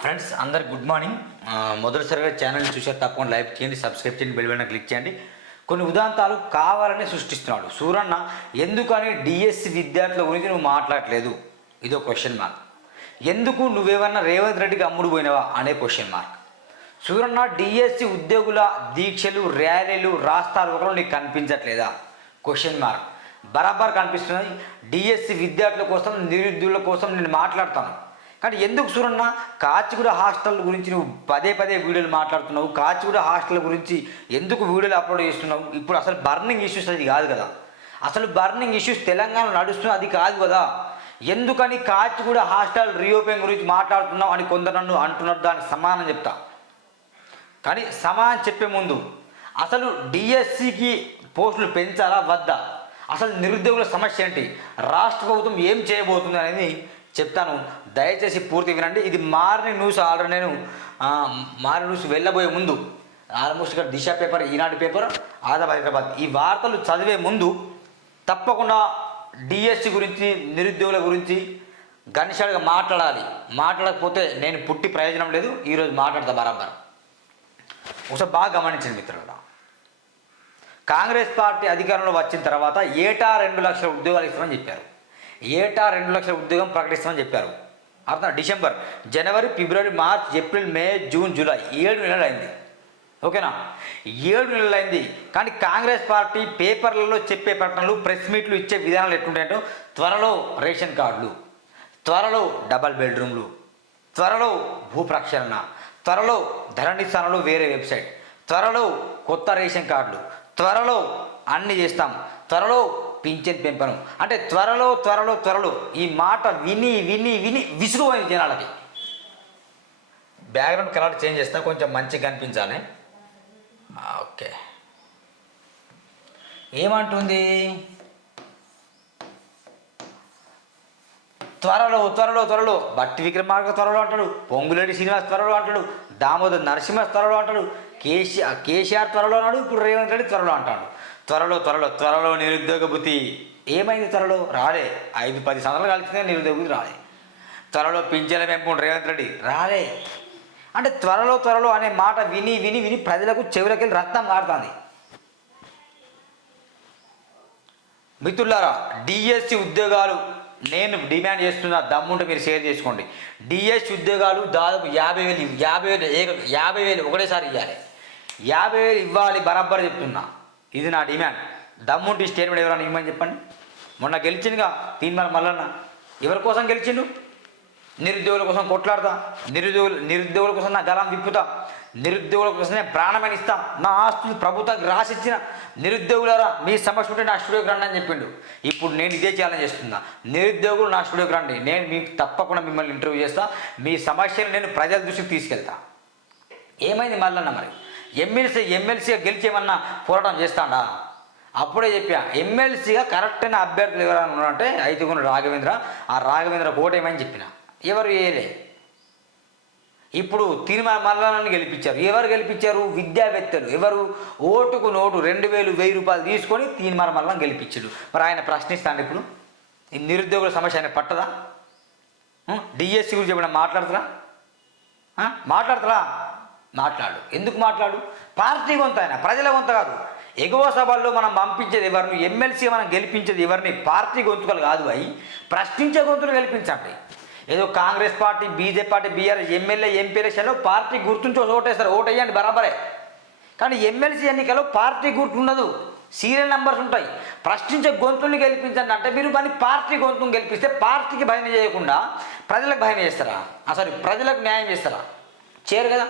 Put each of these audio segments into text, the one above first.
Friends అందరు good morning మొదటిసారిగా channel చూసారు తప్పకుండా లైక్ చేయండి సబ్స్క్రైబ్ చేయండి బెల్ క్లిక్ చేయండి. కొన్ని ఉదాంతాలు కావాలని సృష్టిస్తున్నాడు. సూరన్న ఎందుకని డిఎస్సి విద్యార్థుల గురించి నువ్వు మాట్లాడలేదు ఇదో క్వశ్చన్ మార్క్ ఎందుకు నువ్వేమన్నా రేవంత్ రెడ్డికి అమ్ముడు పోయినావా? అనే క్వశ్చన్ మార్క్ సూరన్న డిఎస్సి ఉద్యోగుల దీక్షలు ర్యాలీలు రాస్తారోకలు నీకు కనిపించట్లేదా? క్వశ్చన్ మార్క్ బరాబర్ కనిపిస్తున్నది డిఎస్సి విద్యార్థుల కోసం నిరుద్యోగుల కోసం నేను మాట్లాడతాను. కానీ ఎందుకు చూడన్న కాచిగూడ హాస్టల్ గురించి నువ్వు పదే పదే వీడియోలు మాట్లాడుతున్నావు. కాచిగూడ హాస్టల్ గురించి ఎందుకు వీడియోలు అప్లోడ్ చేస్తున్నావు? ఇప్పుడు అసలు బర్నింగ్ ఇష్యూస్ అది కాదు కదా. అసలు బర్నింగ్ ఇష్యూస్ తెలంగాణ నడుస్తున్న అది కాదు కదా. ఎందుకని కాచిగూడ హాస్టల్ రీఓపెన్ గురించి మాట్లాడుతున్నావు అని కొందరు నన్ను అంటున్నారు. దానికి సమానం చెప్తా. కానీ సమానం చెప్పే ముందు అసలు డిఎస్సికి పోస్టులు పెంచాలా వద్దా? అసలు నిరుద్యోగుల సమస్య ఏంటి? రాష్ట్ర ప్రభుత్వం ఏం చేయబోతుంది అనేది చెప్తాను. దయచేసి పూర్తి వినండి. ఇది మారిన న్యూస్ ఆల్రెడీ నేను ఆ, న్యూస్ వెళ్ళబోయే ముందు ఆల్మోస్ట్ ఇక్కడ దిశ పేపర్ ఈనాడు పేపర్ ఆదాబ్ హైదరాబాద్. ఈ వార్తలు చదివే ముందు తప్పకుండా డిఎస్సి గురించి నిరుద్యోగుల గురించి గనిషాలుగా మాట్లాడాలి. మాట్లాడకపోతే నేను పుట్టి ప్రయోజనం లేదు. ఈరోజు మాట్లాడతా బరాబర్. ఒకసారి బాగా గమనించింది మిత్రులు కాంగ్రెస్ పార్టీ అధికారంలో వచ్చిన తర్వాత ఏటా రెండు లక్షల ఉద్యోగాలు ఇస్తామని చెప్పారు. ఏటా రెండు లక్షల ఉద్యోగం ప్రకటిస్తామని చెప్పారు. అర్థం డిసెంబర్ జనవరి ఫిబ్రవరి March April May June July ఏడు నెలలు అయింది ఓకేనా? ఏడు నెలలు అయింది కానీ కాంగ్రెస్ పార్టీ పేపర్లలో చెప్పే ప్రకటనలు ప్రెస్ మీట్లు ఇచ్చే విధానాలు ఎట్లుంటాయంటే త్వరలో రేషన్ కార్డులు త్వరలో డబల్ బెడ్రూమ్లు త్వరలో భూప్రక్షాళన త్వరలో ధరణి స్థానంలో వేరే వెబ్సైట్ త్వరలో కొత్త రేషన్ కార్డులు త్వరలో అన్ని చేస్తాం త్వరలో పింఛన్ పెంపను. అంటే త్వరలో త్వరలో త్వరలో ఈ మాట విని విని విని విసుగుపోయింది జనాలకి. బ్యాక్గ్రౌండ్ కలర్ చేంజ్ చేస్తే కొంచెం మంచిగా కనిపించాలి. ఓకే. ఏమంటుంది? త్వరలో త్వరలో త్వరలో బట్టి విక్రమార్క త్వరలో అంటాడు పొంగులేటి శ్రీనివాస్ త్వరలో అంటాడు దామోదర్ నరసింహ త్వరలో అంటాడు కేసీఆర్ కేసీఆర్ త్వరలో అన్నాడు ఇప్పుడు రేవంత్ రెడ్డి త్వరలో అంటాడు. త్వరలో త్వరలో త్వరలో నిరుద్యోగ బుద్ధి. ఏమైంది త్వరలో? రాలే. ఐదు పది సంవత్సరాలు కలిసిన నిరుద్యోగ బుద్ధి రాలే. త్వరలో పింఛన పెంపుడు రేవంత్ రెడ్డి. రాలే. అంటే త్వరలో త్వరలో అనే మాట విని విని విని ప్రజలకు చెవులకెళ్ళి రక్తం మారుతుంది మిత్రులారా డిఎస్సి ఉద్యోగాలు నేను డిమాండ్ చేస్తున్న దమ్ముంటే మీరు షేర్ చేసుకోండి. డిఎస్సి ఉద్యోగాలు దాదాపు యాభై వేలు యాభై వేలు ఏక యాభై వేలు ఒకటేసారి ఇవ్వాలి యాభై వేలు ఇవ్వాలి బరాబర్ చెప్తున్నా. ఇది నా డిమాండ్. దమ్ముంటి ఈ స్టేట్మెంట్ ఎవరైనా ఇవ్వమని చెప్పండి. మొన్న గెలిచిందిగా తీన్మాల మల్లన్న. ఎవరి కోసం గెలిచిండు? నిరుద్యోగుల కోసం కొట్లాడతా. నిరుద్యోగులు నిరుద్యోగుల కోసం నా గలం విప్పుతా నిరుద్యోగుల కోసమే ప్రాణమని ఇస్తా. నా ఆస్తులు ప్రభుత్వానికి రాసిచ్చిన నిరుద్యోగులారా మీ సమస్య ఉంటే నా స్టూడియోకి రండి అని చెప్పిండు. ఇప్పుడు నేను ఇదే ఛాలెంజ్ చేస్తున్నా. నిరుద్యోగులు నా స్టూడియోకి రండి. నేను మీకు తప్పకుండా మిమ్మల్ని ఇంటర్వ్యూ చేస్తా. మీ సమస్యలు నేను ప్రజల దృష్టికి తీసుకెళ్తా. ఏమైంది మళ్ళన్న మరి? ఎమ్మెల్సీ ఎమ్మెల్సీగా గెలిచేమన్నా పోరాటం చేస్తాడా? అప్పుడే చెప్పా ఎమ్మెల్సీగా కరెక్ట్ అయిన అభ్యర్థులు ఎవరైనా ఉన్నారంటే ఐదుగురు రాఘవేంద్ర. ఆ రాఘవేంద్ర ఓటేమని చెప్పిన. ఎవరు వేయలే. ఇప్పుడు తిరుమల మల్లాన్ని గెలిపించారు. ఎవరు గెలిపించారు? విద్యావేత్తలు. ఎవరు? ఓటుకు నోటు రెండు వేలు వెయ్యి రూపాయలు తీసుకొని తిరుమల మల్లని గెలిపించాడు. మరి ఆయన ప్రశ్నిస్తాను ఇప్పుడు? ఈ నిరుద్యోగుల సమస్య ఆయన పట్టదా? డిఎస్సి గురించి ఏమైనా మాట్లాడుతురా? మాట్లాడతారా? మాట్లాడు. ఎందుకు మాట్లాడు? పార్టీ కొంత ఆయన ప్రజల కొంత కాదు. ఎగువ సభల్లో మనం పంపించేది ఎవరిని ఎమ్మెల్సీ మనం గెలిపించేది ఎవరిని? పార్టీ గొంతుకలు కాదు అవి ప్రశ్నించే గొంతులు గెలిపించండి. ఏదో Congress party BJP party BRS MLA MP ఎలక్షన్లో పార్టీ గుర్తుంచి ఓటేస్తారు. ఓటేయండి బరాబరే. కానీ ఎమ్మెల్సీ ఎన్నికల్లో పార్టీ గుర్తు ఉండదు. సీరియల్ నెంబర్స్ ఉంటాయి. ప్రశ్నించే గొంతుల్ని గెలిపించండి అంటే మీరు కానీ పార్టీ గొంతుని గెలిపిస్తే పార్టీకి భయం చేయకుండా ప్రజలకు భయం చేస్తారా? అసలు ప్రజలకు న్యాయం చేస్తారా? చేయరు కదా?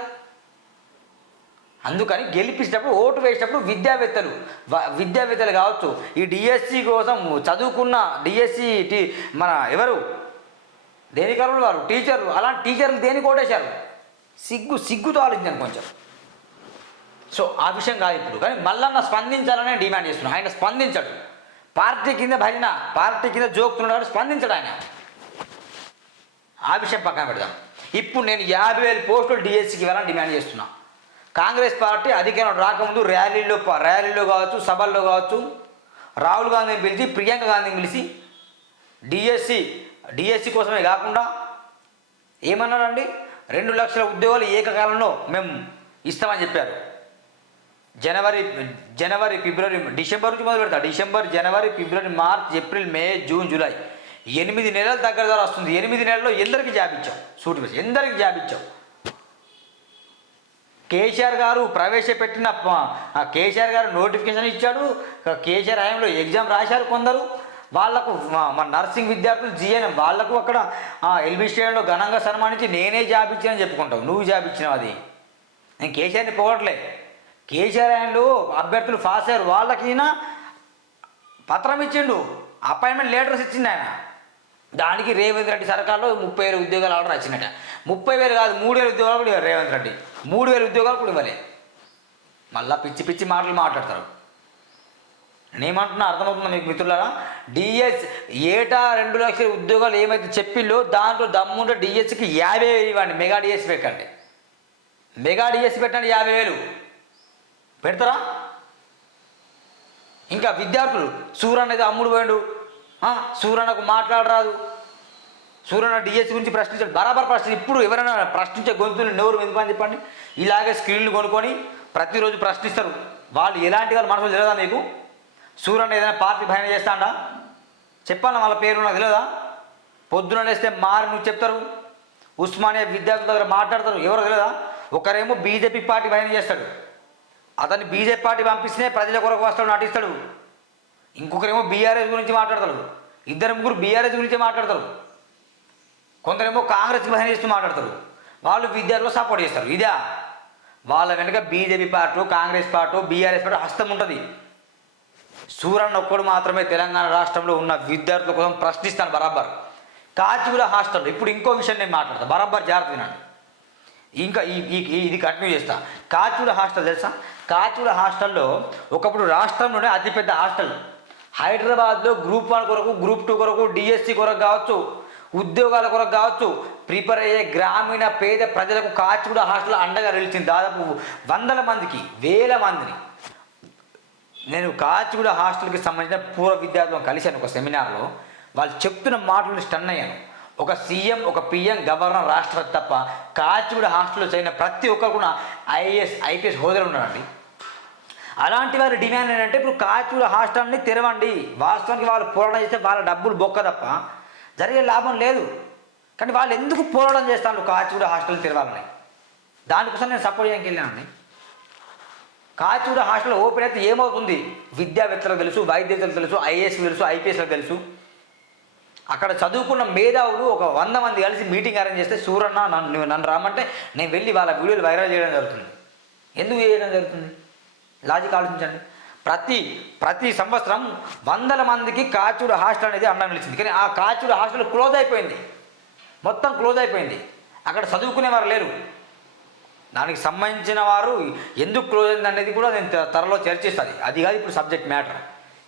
అందుకని గెలిపించేటప్పుడు ఓటు వేసేటప్పుడు విద్యావేత్తలు విద్యావేత్తలు కావచ్చు ఈ డిఎస్సి కోసం చదువుకున్న డిఎస్సి టీ మన ఎవరు? దేనికరులు వారు? టీచర్లు. అలాంటి టీచర్లు దేనికి ఓటేశారు? సిగ్గు సిగ్గుతో ఆలోచించాను కొంచెం. సో ఆ విషయం కాదు ఇప్పుడు. కానీ మల్లన్న స్పందించాలని డిమాండ్ చేస్తున్నాను ఆయన స్పందించడు. పార్టీ కింద భజన పార్టీ కింద జోకుతున్నాడు స్పందించడు ఆయన. ఆ విషయం పక్కన పెడదాం. ఇప్పుడు నేను యాభై వేల పోస్టులు డిఎస్సికి ఇవ్వాలని డిమాండ్ చేస్తున్నా. కాంగ్రెస్ పార్టీ అధికారం రాకముందు ర్యాలీలో ర్యాలీలో కావచ్చు సభల్లో కావచ్చు రాహుల్ గాంధీని పిలిచి ప్రియాంక గాంధీని పిలిచి డిఎస్సి డిఎస్సి కోసమే కాకుండా ఏమన్నారండి? రెండు లక్షల ఉద్యోగాలు ఏకకాలంలో మేము ఇస్తామని చెప్పారు. జనవరి జనవరి ఫిబ్రవరి డిసెంబర్ నుంచి మొదలు పెడతా. డిసెంబర్ జనవరి ఫిబ్రవరి March April May June July. ఎనిమిది నెలల దగ్గర ద్వారా వస్తుంది. ఎనిమిది నెలల్లో ఎందరికి జాబ్ ఇచ్చాం సూటి వేసి ఎందరికి జాబ్ ఇచ్చాం కేసీఆర్ గారు ప్రవేశపెట్టిన కేసీఆర్ గారు నోటిఫికేషన్ ఇచ్చాడు. కేసీఆర్ హయాంలో ఎగ్జామ్ రాశారు కొందరు. వాళ్ళకు మన నర్సింగ్ విద్యార్థులు జిఎన్ఎం వాళ్ళకు అక్కడ ఎల్బీ స్టేడియంలో ఘనంగా సన్మానించి నేనే జాబ్ ఇచ్చానని చెప్పుకుంటావు. నువ్వు జాబ్ ఇచ్చినావు అది. నేను కేసీఆర్ని పోవట్లే కేసీఆర్ హయాంలో అభ్యర్థులు పాస్ అయ్యారు. వాళ్ళకి పత్రం ఇచ్చిండు. అపాయింట్మెంట్ లెటర్స్ ఇచ్చిండు ఆయన. దానికి రేవంత్ రెడ్డి సర్కార్లో ముప్పై వేల ఉద్యోగాలు అవడం వచ్చినట ముప్పై వేలు కాదు మూడు వేల ఉద్యోగాలు కూడా ఇవ్వరు రేవంత్ రెడ్డి. మూడు వేల ఉద్యోగాలు కూడా ఇవ్వలే. మళ్ళా పిచ్చి పిచ్చి మాటలు మాట్లాడతారు. నేనేమంటున్నా అర్థమవుతుందా మీకు మిత్రులారా? డిఎస్ ఏటా రెండు లక్షల ఉద్యోగాలు ఏమైతే చెప్పిల్లో దాంట్లో దమ్ముంటే డిఎస్కి యాభై వేలు ఇవ్వండి. మెగా డిఎస్ పెట్టండి. మెగా డిఎస్ పెట్టండి యాభై వేలు. పెడతారా? ఇంకా విద్యార్థులు సూర్యన్న అనేది అమ్ముడు పోయిండు. సూర్యనకు మాట్లాడరాదు. సూర్యన్న డిఎస్ గురించి ప్రశ్నించాడు బరాబర్ ప్రశ్న ఇప్పుడు ఎవరైనా ప్రశ్నించే గొంతులు నోరు ఎందుకు అని చెప్పండి. ఇలాగే స్క్రీన్లు కొనుక్కొని ప్రతిరోజు ప్రశ్నిస్తారు. వాళ్ళు ఎలాంటి వాళ్ళు మనసులో తెలియదా మీకు? సూర్యన్న ఏదైనా పార్టీ భయం చేస్తాడా? చెప్పాలా వాళ్ళ పేరు నాకు తెలియదా పొద్దున లేస్తే మారి నువ్వు చెప్తారు. ఉస్మానియా విద్యార్థుల దగ్గర మాట్లాడతారు. ఎవరు తెలియదా ఒకరేమో బీజేపీ పార్టీ భయం చేస్తాడు. అతన్ని బీజేపీ పార్టీ పంపిస్తేనే ప్రజల కొరకు వస్తాడు నటిస్తాడు. ఇంకొకరేమో బీఆర్ఎస్ గురించి మాట్లాడతారు. ఇద్దరు ముగ్గురు బీఆర్ఎస్ గురించి మాట్లాడతారు. కొందరేమో కాంగ్రెస్ భజన చేస్తూ మాట్లాడతారు. వాళ్ళు విద్యార్థులు సపోర్ట్ చేస్తారు. ఇదా? వాళ్ళ వెనుక BJP party Congress party BRS party హస్తం ఉంటుంది. సూరన్న ఒక్కడు మాత్రమే తెలంగాణ రాష్ట్రంలో ఉన్న విద్యార్థుల కోసం ప్రశ్నిస్తాను బరాబర్. కాచిగూడ హాస్టల్. ఇప్పుడు ఇంకో విషయం నేను మాట్లాడతాను బరాబర్ జాగ్రత్త వినండి. ఇంకా ఈ ఇది కంటిన్యూ చేస్తా. కాచూడ హాస్టల్ తెలుసా? కాచూడ హాస్టల్లో ఒకప్పుడు రాష్ట్రంలోనే అతిపెద్ద హాస్టల్. హైదరాబాద్లో గ్రూప్ వన్ కొరకు గ్రూప్ టూ కొరకు డిఎస్సి కొరకు కావచ్చు ఉద్యోగాల కొరకు కావచ్చు ప్రిపేర్ అయ్యే గ్రామీణ పేద ప్రజలకు కాచిగూడ హాస్టల్ అండగా నిలిచింది. దాదాపు వందల మందికి వేల మందిని. నేను కాచిగూడ హాస్టల్కి సంబంధించిన పూర్వ విద్యార్థులను కలిశాను ఒక సెమినార్లో. వాళ్ళు చెప్తున్న మాటలను స్టన్ అయ్యాను. ఒక సీఎం ఒక పిఎం గవర్నర్ రాష్ట్రపతి తప్ప కాచిగూడ హాస్టల్లో చదివిన ప్రతి ఒక్కరు కూడా ఐఏఎస్ ఐపీఎస్ హోదాలు ఉన్నారండి. అలాంటి వారి డిమాండ్ ఏంటంటే ఇప్పుడు కాచిగూడ హాస్టల్ని తెరవండి. వాస్తవానికి వాళ్ళు పోరాటం చేస్తే వాళ్ళ డబ్బులు బొక్క తప్ప జరిగే లాభం లేదు. కానీ వాళ్ళు ఎందుకు పోరాటం చేస్తాను కాచిగూడ హాస్టల్ తెరవాలని? దానికోసం నేను సపోర్ట్ చేయడానికి వెళ్ళానండి. కాచిగూడ హాస్టల్ ఓపెన్ అయితే ఏమవుతుంది? విద్యావేత్తలకు తెలుసు వైద్యులకు తెలుసు ఐఏఎస్ తెలుసు ఐపీఎస్లకు తెలుసు. అక్కడ చదువుకున్న మేధావులు ఒక వంద మంది కలిసి మీటింగ్ అరేంజ్ చేస్తే సూరన్న నన్ను నన్ను రామంటే నేను వెళ్ళి వాళ్ళ వీడియోలు వైరల్ చేయడం జరుగుతుంది. ఎందుకు చేయడం జరుగుతుంది? లాజిక్ ఆలోచించండి. ప్రతి ప్రతి సంవత్సరం వందల మందికి కాచూరు హాస్టల్ అనేది అండం నిలిచింది. కానీ ఆ కాచూరు హాస్టల్ క్లోజ్ అయిపోయింది. మొత్తం క్లోజ్ అయిపోయింది. అక్కడ చదువుకునేవారు లేరు. దానికి సంబంధించిన వారు ఎందుకు క్లోజ్ అయింది అనేది కూడా నేను త్వరలో చర్చిస్తుంది అది కాదు ఇప్పుడు సబ్జెక్ట్ మ్యాటర్.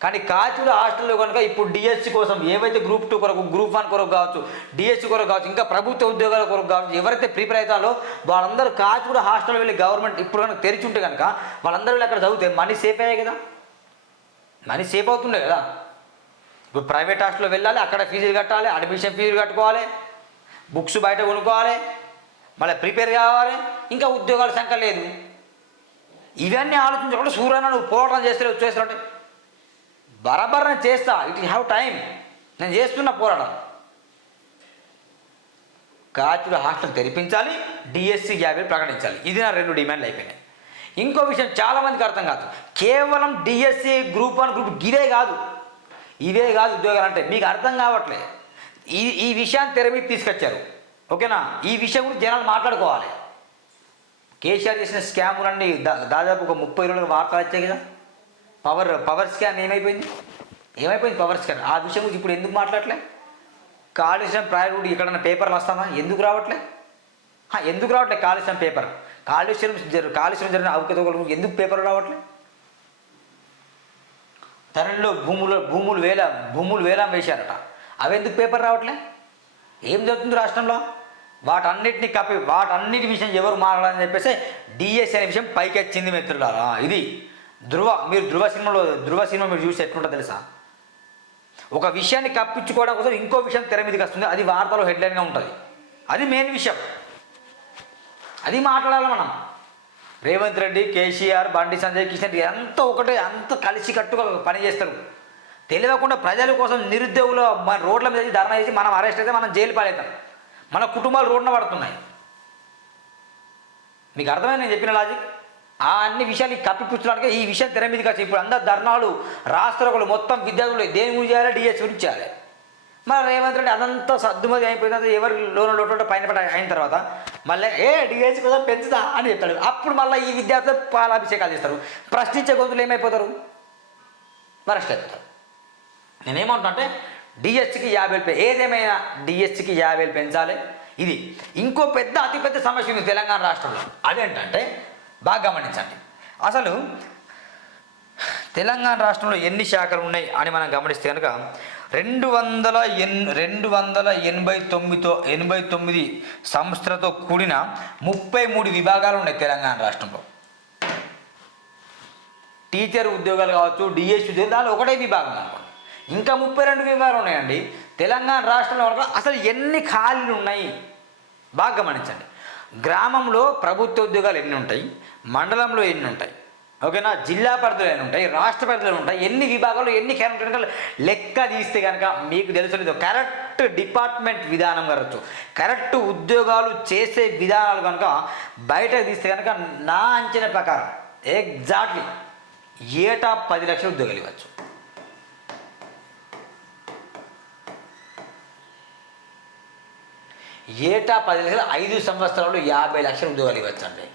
కానీ కాచూరు హాస్టల్లో కనుక ఇప్పుడు డిఎస్సి కోసం ఏవైతే గ్రూప్ టూ కొరకు గ్రూప్ వన్ కొరకు కావచ్చు డిఎస్సి కొరకు కావచ్చు ఇంకా ప్రభుత్వ ఉద్యోగాల కొరకు కావచ్చు ఎవరైతే ప్రిపేర్ అవుతారో వాళ్ళందరూ కాచూరు హాస్టల్ వెళ్ళి గవర్నమెంట్ ఇప్పుడు కనుక తెరిచి ఉంటే కనుక వాళ్ళందరూ వెళ్ళి అక్కడ చదివితే మనీ సేఫ్ అయ్యాయి కదా? మనీ సేఫ్ అవుతుండే కదా? ఇప్పుడు ప్రైవేట్ హాస్టల్లో వెళ్ళాలి అక్కడ ఫీజులు కట్టాలి అడ్మిషన్ ఫీజులు కట్టుకోవాలి బుక్స్ బయట కొనుక్కోవాలి మళ్ళీ ప్రిపేర్ కావాలి ఇంకా ఉద్యోగాల సంఖ్య లేదు. ఇవన్నీ ఆలోచించకుండా సూర్యన నువ్వు పోరాటం చేస్తే చేస్తారంటే బరాబర్ నేను చేస్తా ఇట్ హ్యావ్ టైం నేను చేస్తున్న పోరాటం. కాచుడు హాస్టల్ తెరిపించాలి డిఎస్సి యాభై ప్రకటించాలి. ఇది నా రెండు డిమాండ్లు అయిపోయినాయి. ఇంకో విషయం చాలామందికి అర్థం కాదు. కేవలం డిఎస్సి గ్రూప్ వన్ గ్రూప్ ఇవే కాదు. ఇవే కాదు ఉద్యోగాలు అంటే మీకు అర్థం కావట్లే. ఈ ఈ విషయాన్ని తెర మీద తీసుకొచ్చారు. ఓకేనా? ఈ విషయం గురించి జనాలు మాట్లాడుకోవాలి. కేసీఆర్ చేసిన స్కాములన్నీ దాదాపు ఒక ముప్పై రోజులు వార్తలు వచ్చాయి కదా. పవర్ పవర్ స్కాన్ ఏమైపోయింది? ఏమైపోయింది పవర్ స్కాన్ ఆ విషయం గురించి ఇప్పుడు ఎందుకు మాట్లాడలే? కాళేశ్వరం ప్రాయోగిక ఎక్కడన్నా పేపర్లు వస్తామా ఎందుకు రావట్లే? ఎందుకు రావట్లే కాళేశ్వరం పేపర్ కాళేశ్వరం జరు కాళేశ్వరం జరిగిన అవకతవకలు ఎందుకు పేపర్ రావట్లే? తరంలో భూములు భూములు వేల భూములు వేలం వేశారట. అవి ఎందుకు పేపర్ రావట్లే? ఏం జరుగుతుంది రాష్ట్రంలో? వాటన్నిటిని కప్పి వాటన్నిటి విషయం ఎవరు మాట్లాడాలని చెప్పేసి డిఎస్సీ అనే విషయం పైకి వచ్చింది మిత్రులారా ఇది. ధృవ మీరు ధృవ సినిమాలో ధృవ సినిమా మీరు చూసి ఎట్లుంటుందో తెలుసా? ఒక విషయాన్ని కప్పించుకోవడం కోసం ఇంకో విషయం తెర మీదకి వస్తుంది అది వార్తలో హెడ్లైన్గా ఉంటుంది. అది మెయిన్ విషయం. అది మాట్లాడాలి మనం. రేవంత్ రెడ్డి కేసీఆర్ బండి సంజయ్ కిషన్ రెడ్డి అంత ఒకటే అంత కలిసి కట్టుగా పని చేస్తారు. తెలియకుండా ప్రజల కోసం నిరుద్యోగులు మన రోడ్ల మీద చేసి ధర్నా చేసి మనం అరెస్ట్ అయితే మనం జైలు పాలవుతాం. మన కుటుంబాలు రోడ్న పడుతున్నాయి. మీకు అర్థమైంది నేను చెప్పిన లాజిక్ ఆ అన్ని విషయాలు కప్పిపుచ్చడానికి ఈ విషయం తెర మీదకి వచ్చి ఇప్పుడు అందరు ధర్నాలు రాష్ట్రకులు మొత్తం విద్యార్థులు దేని గురించి చేయాలి డిఎస్ గురించి చేయాలి. మరి రేవంత్ రెడ్డి అదంతా సర్దుమతి అయిపోయిన ఎవరు లోన్ లోటు పైన పడ అయిన తర్వాత మళ్ళీ ఏ డిఎస్ కోసం పెంచుదా అని చెప్తాడు. అప్పుడు మళ్ళీ ఈ విద్యార్థులు పాలాభిషేకాలు చేస్తారు. ప్రశ్నించే గొంతులు ఏమైపోతారు? అరెస్ట్ అయిపోతారు నేనేమంటున్నా అంటే డిఎస్సికి యాభై వేలు ఏదేమైనా డిఎస్సికి యాభై వేలు పెంచాలి. ఇది ఇంకో పెద్ద అతిపెద్ద సమస్య ఉంది తెలంగాణ రాష్ట్రంలో. అదేంటంటే బాగా గమనించండి. అసలు తెలంగాణ రాష్ట్రంలో ఎన్ని శాఖలు ఉన్నాయి అని మనం గమనిస్తే కనుక రెండు వందల ఎన్ రెండు వందల ఎనభై తొమ్మిదితో ఎనభై తొమ్మిది సంస్థలతో కూడిన ముప్పై మూడు విభాగాలు ఉన్నాయి తెలంగాణ రాష్ట్రంలో. టీచర్ ఉద్యోగాలు కావచ్చు డిఎస్ ఉద్యోగాలు దానిలో ఒకటే విభాగం అనుకోండి. ఇంకా ముప్పై రెండు విభాగాలు ఉన్నాయండి. తెలంగాణ రాష్ట్రంలో వరకు అసలు ఎన్ని ఖాళీలు ఉన్నాయి? బాగా గమనించండి. గ్రామంలో ప్రభుత్వ ఉద్యోగాలు ఎన్ని ఉంటాయి? మండలంలో ఎన్ని ఉంటాయి? ఓకేనా? జిల్లా పరిధిలో ఎన్ని ఉంటాయి? రాష్ట్ర పరిధిలో ఉంటాయి? ఎన్ని విభాగాలు ఎన్ని కేంద్ర లెక్క తీస్తే కనుక మీకు తెలుసు కరెక్ట్ డిపార్ట్మెంట్ విధానం కరచ్చు కరెక్ట్ ఉద్యోగాలు చేసే విధానాలు కనుక బయటకు తీస్తే కనుక నా అంచనా ప్రకారం ఎగ్జాక్ట్లీ ఏటా పది లక్షల ఉద్యోగాలు ఇవ్వచ్చు. ఏటా పది లక్షలు ఐదు సంవత్సరాలు యాభై లక్షల ఉద్యోగాలు ఇవ్వచ్చు అండి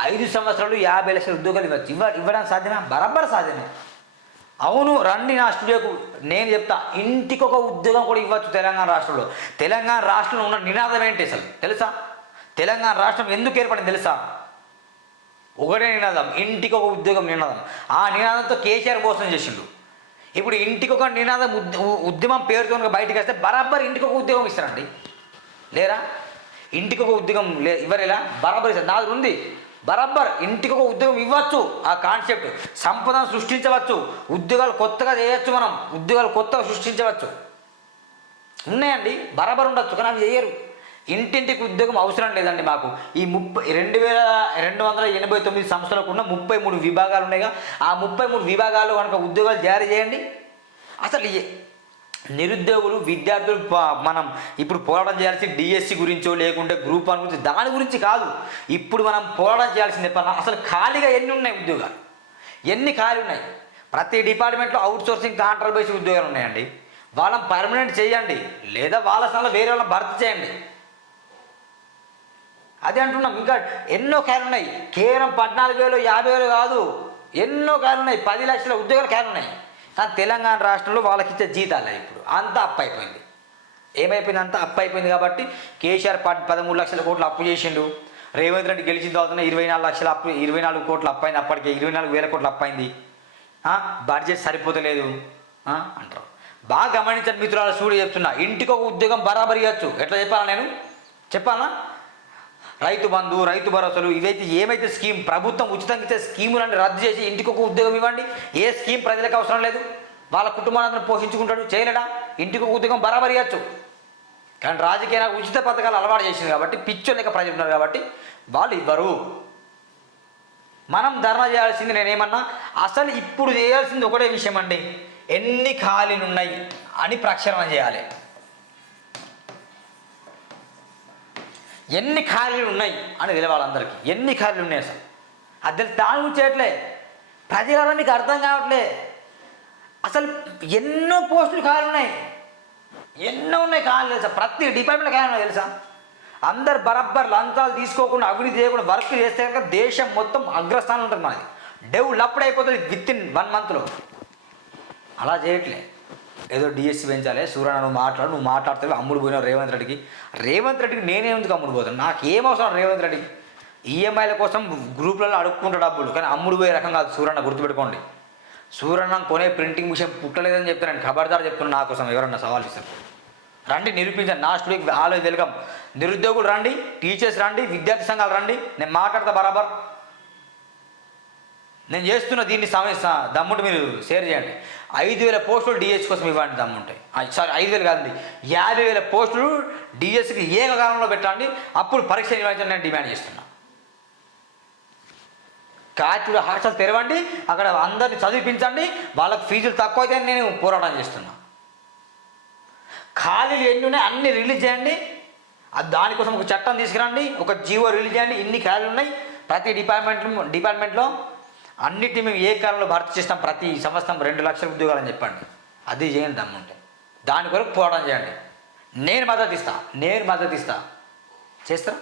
ఐదు సంవత్సరాలు యాభై లక్షల ఉద్యోగాలు ఇవ్వచ్చు. ఇవ్వ ఇవ్వడం సాధ్యమా? బరాబర్ సాధ్యమే. అవును రండి నా స్టూడియోకు. నేను చెప్తా ఇంటికి ఒక ఉద్యోగం కూడా ఇవ్వచ్చు తెలంగాణ రాష్ట్రంలో. తెలంగాణ రాష్ట్రంలో ఉన్న నినాదం ఏంటి అసలు? తెలుసా? తెలంగాణ రాష్ట్రం ఎందుకు ఏర్పడింది తెలుసా? ఒకటే నినాదం ఇంటికి ఒక ఉద్యోగం నినాదం. ఆ నినాదంతో కేసీఆర్ మోసం చేసిండు. ఇప్పుడు ఇంటికి ఒక నినాదం ఉద్యమం పేరుతో బయటకు బయటికి వస్తే బరాబర్ ఇంటికి ఒక ఉద్యోగం ఇస్తారండి. లేరా? ఇంటికి ఒక ఉద్యోగం లే ఇవ్వరేలా? బరాబర్ ఇస్తారు. నాది ఉంది. బరాబర్ ఇంటికి ఒక ఉద్యోగం ఇవ్వచ్చు. ఆ కాన్సెప్ట్. సంపదను సృష్టించవచ్చు. ఉద్యోగాలు కొత్తగా చేయొచ్చు మనం. ఉద్యోగాలు కొత్తగా సృష్టించవచ్చు. ఉన్నాయండి. బరాబర్ ఉండొచ్చు. కానీ అవి చేయరు. ఇంటింటికి ఉద్యోగం అవసరం లేదండి మాకు. ఈ ముప్పై రెండు వేల రెండు వందల ఎనభై తొమ్మిది సంస్థలకు ఉన్న ముప్పై మూడు విభాగాలు ఉన్నాయిగా. ఆ ముప్పై మూడు విభాగాలు కనుక ఉద్యోగాలు జారీ చేయండి. అసలు నిరుద్యోగులు విద్యార్థులు మనం ఇప్పుడు పోరాటం చేయాల్సి డిఎస్సి గురించో లేకుంటే గ్రూప్ వన్ గురించి దాని గురించి కాదు. ఇప్పుడు మనం పోరాటం చేయాల్సింది చెప్పాలా అసలు ఖాళీగా ఎన్ని ఉన్నాయి ఉద్యోగాలు? ఎన్ని ఖాళీ ఉన్నాయి? ప్రతి డిపార్ట్మెంట్లో అవుట్ సోర్సింగ్ కాంట్రాక్ట్ బేస్ ఉద్యోగాలు ఉన్నాయండి. వాళ్ళని పర్మనెంట్ చేయండి. లేదా వాళ్ళ స్థలంలో వేరే వాళ్ళని భర్తీ చేయండి. అదే అంటున్నాం. ఇంకా ఎన్నో ఖాళీ ఉన్నాయి. కేవలం పద్నాలుగు వేలు యాభై వేలు కాదు. ఎన్నో ఖాళీ ఉన్నాయి. పది లక్షల ఉద్యోగాలు ఖాళీ ఉన్నాయి. కానీ తెలంగాణ రాష్ట్రంలో వాళ్ళకి ఇచ్చే జీతాలే ఇప్పుడు. అంతా అప్పు అయిపోయింది. ఏమైపోయింది? అంతా అప్పు అయిపోయింది కాబట్టి కేసీఆర్ పద్ పదమూడు లక్షల కోట్లు అప్పు చేసిండు. రేవంత్ రెడ్డి గెలిచిన తర్వాత ఇరవై నాలుగు లక్షల అప్పు ఇరవై నాలుగు కోట్లు అప్పైంది అప్పటికే. ఇరవై నాలుగు వేల కోట్లు అప్పైంది బడ్జెట్ సరిపోతలేదు. అంటారు. బాగా గమనించండి మిత్రులు చూడు చెప్తున్నా. ఇంటికి ఒక ఉద్యోగం బరాబర్ ఇవ్వచ్చు ఎట్లా చెప్పాలా నేను? చెప్పాలా? రైతు బంధు రైతు భరోసాలు ఇవైతే ఏమైతే స్కీమ్ ప్రభుత్వం ఉచితంగా ఇచ్చే స్కీములను రద్దు చేసి ఇంటికి ఒక ఉద్యోగం ఇవ్వండి ఏ స్కీమ్ ప్రజలకు అవసరం లేదు. వాళ్ళ కుటుంబాలను పోషించుకుంటాడు చేయలేడా? ఇంటికి ఒక ఉద్యోగం బరాబరి ఇవ్వచ్చు కానీ రాజకీయ ఉచిత పథకాలు అలవాటు చేసింది కాబట్టి పిచ్చో లేక ప్రజలు ఉన్నారు కాబట్టి వాళ్ళు ఇవ్వరు. మనం ధర్నా చేయాల్సింది నేనేమన్నా అసలు ఇప్పుడు చేయాల్సింది ఒకటే విషయం అండి ఎన్ని ఖాళీలు ఉన్నాయి అని ప్రక్షాళన చేయాలి. ఎన్ని ఖాళీలు ఉన్నాయి అని తెలియాలి ఎన్ని ఖాళీలు ఉన్నాయి అసలు? అది తెలిసి దాని గురించి చేయట్లే ప్రజలలో నీకు అర్థం కావట్లే. అసలు ఎన్నో పోస్టులు ఖాళీ ఉన్నాయి ఎన్నో ఉన్నాయి ఖాళీ తెలుసా? ప్రతి డిపార్ట్మెంట్ ఖాళీ ఉన్నాయి తెలుసా? అందరు బరబ్బర్ లంచాలు తీసుకోకుండా అభివృద్ధి చేయకుండా వర్క్ చేస్తే కనుక దేశం మొత్తం అగ్రస్థానం ఉంటుంది మనది. డెవలప్డ్ అయిపోతుంది విత్ ఇన్ వన్ మంత్లో అలా చేయట్లే. ఏదో డిఎస్సి పెంచాలి సూర్యన నువ్వు మాట్లాడు నువ్వు మాట్లాడితే అమ్ముడు పోయినావు రేవంత్ రెడ్డికి. రేవంత్ రెడ్డికి నేనే ఎందుకు అమ్ముడు పోతాను? నాకు ఏం అవసరం రేవంత్ రెడ్డికి? ఈఎంఐల కోసం గ్రూపులలో అడుక్కుంటా డబ్బులు కానీ అమ్ముడు పోయే రకం కాదు సూర్యన్న గుర్తుపెట్టుకోండి. సూర్యన్న కొనే ప్రింటింగ్ మిషన్ పుట్టలేదని చెప్తాను ఖబర్దారు చెప్తున్నాను నా కోసం ఎవరన్నా సవాల్ ఇస్తారు రండి నిరూపించండి. నా స్టూడియోకి ఆలోచన వెల్కమ్. నిరుద్యోగులు రండి టీచర్స్ రండి విద్యార్థి సంఘాలు రండి. నేను మాట్లాడతా బరాబర్. నేను చేస్తున్న దీన్ని సమస్య దమ్ముంటే మీరు షేర్ చేయండి. ఐదు వేల పోస్టులు డిఎస్ కోసం ఇవ్వండి దమ్ముంటాయి సారీ ఐదు వేలు కాదండి. యాభై వేల పోస్టులు డిఎస్కి ఏ కాలంలో పెట్టండి అప్పుడు పరీక్ష నిర్వహించండి నేను డిమాండ్ చేస్తున్నా. కాచుడు హాస్టల్ తెరవండి అక్కడ అందరిని చదివించండి వాళ్ళకి ఫీజులు తక్కువ అయితే నేను పోరాటం చేస్తున్నా. ఖాళీలు ఎన్ని ఉన్నాయి అన్ని రిలీజ్ చేయండి. దానికోసం ఒక చట్టం తీసుకురండి ఒక జీవో రిలీజ్ చేయండి ఇన్ని ఖాళీలు ఉన్నాయి. ప్రతి డిపార్ట్మెంట్ డిపార్ట్మెంట్లో అన్నిటిని మేము ఏ కాలంలో భర్తీ చేస్తాం ప్రతి సంవత్సరం రెండు లక్షల ఉద్యోగాలని చెప్పండి. అది చేయండి దమ్ముంటే. దాని కొరకు పోవడం చేయండి. నేను మద్దతు ఇస్తా. నేను మద్దతు ఇస్తా. చేస్తారా?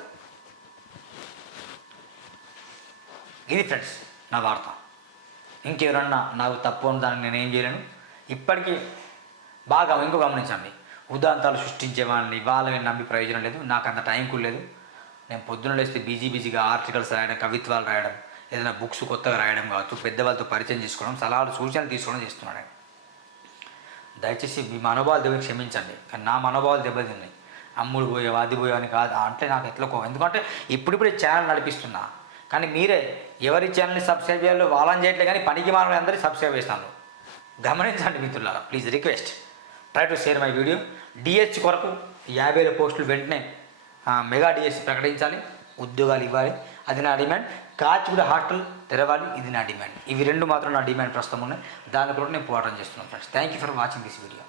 ఇది ఫ్రెండ్స్ నా వార్త. ఇంకెవరన్నా నాకు తప్పు అని దానికి నేను ఏం చేయలేను? ఇప్పటికీ బాగా ఇంకో గమనించండి. ఉదాంతాలు సృష్టించే వాళ్ళని నమ్మి ప్రయోజనం లేదు. నాకు అంత టైం కూడా లేదు. నేను పొద్దున లేస్తే బిజీ బిజీగా ఆర్టికల్స్ రాయడం కవిత్వాలు రాయడం. ఏదైనా బుక్స్ కొత్తగా రాయడం కావచ్చు పెద్దవాళ్ళతో పరిచయం చేసుకోవడం సలహాలు సూచనలు తీసుకోవడం చేస్తున్నాడు ఆయన. దయచేసి మీ మనోభావాలు దెబ్బ క్షమించండి కానీ నా మనోభావాలు దెబ్బతిన్నాయి. అమ్ముడు పోయావు అది పోయావు అని కాదు అంటే నాకు ఎట్లా కో- ఎందుకంటే ఇప్పుడిప్పుడే ఛానల్ నడిపిస్తున్నా. కానీ మీరే ఎవరి ఛానల్ని సబ్స్క్రైబ్ చేయాలో వాళ్ళని చేయట్లే కానీ పనికి మానవులు అందరినీ సబ్స్క్రైబ్ చేస్తాను గమనించండి మిత్రులారా please request try to share my video DSC కొరకు యాభై వేల పోస్టులు వెంటనే మెగా డిఎస్సి ప్రకటించాలి. ఉద్యోగాలు ఇవ్వాలి. అది నా డిమాండ్ కాచిగూడ హాస్టల్ తెరవాలి ఇది నా డిమాండ్. ఇవి రెండు మాత్రం నా డిమాండ్ ప్రస్తుతం ఉన్నాయి. దాని కూడా నేను పోరాటం చేస్తున్నాను friends. Thank you for watching this video.